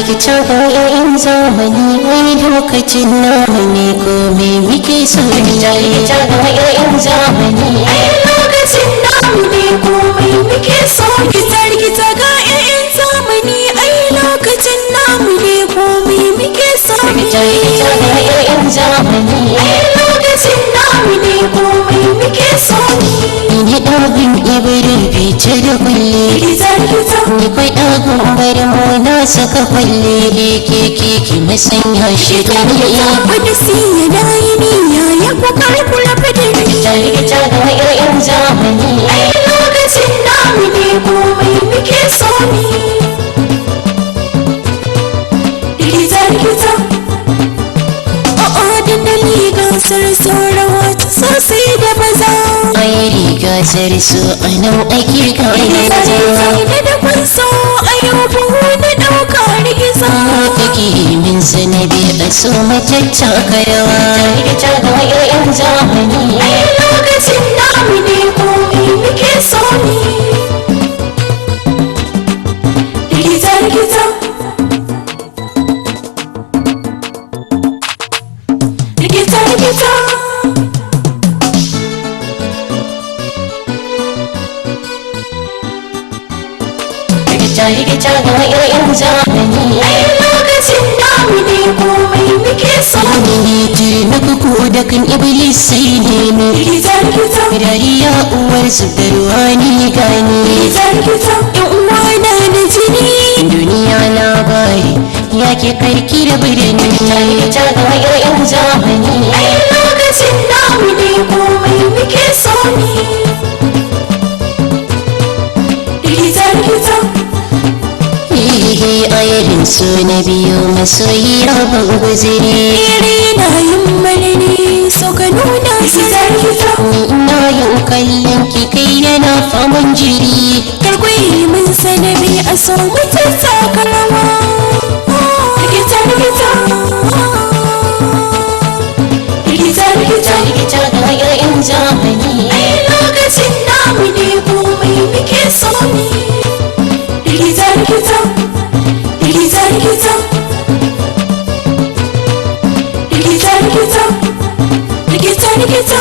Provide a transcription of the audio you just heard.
Rikita da yayin zamani wani lokacin namu ne ko me muke so rikita da yayin zamani ai lokacin namu ne ko me muke so rikita ga yayin zamani ai lokacin namu ne ko me muke so rikita da yayin zamani ai lokacin namu ne ko me muke so ni ɗagun ibirin fice da kulle ni kwai ɗagun bari mu saka kwalle keke masanya shi da niyya wadda siya da yi niyya ya kokar kula fadin rikita da yayin zamani ai lokacin namu ne komai muke so ne rikita o'o dandali gasar saurawa ta sosai da baza ai rigasar su a nan ake kawai da kwanso a yau buhu na ɗauka rigiza kake min sanadi a so matacca karawa rikita da yayin zamani ai lokacin namu ne komai muke so ne rikita rikita rikita da yayin zamani ai lokacin namu ne komai muke so ne taimako ko da kan iblis sai ne ne rikita dariya uwar su da ruwani gani rikita yan uwa na da jini duniya labari yake karki da birni rikita da yayin zamani ai lokacin namu ne komai muke so ne rikita ayarin su na biyu masoyi rabin guziri iri na yin marni so ka nuna sarkita ina yin kallon ki kai yana faman jiri karkwai min sanabi a so mutum sakarawa rikita da yayin zamani ai lokacin namu ne komai muke so ne rikita rikita rikita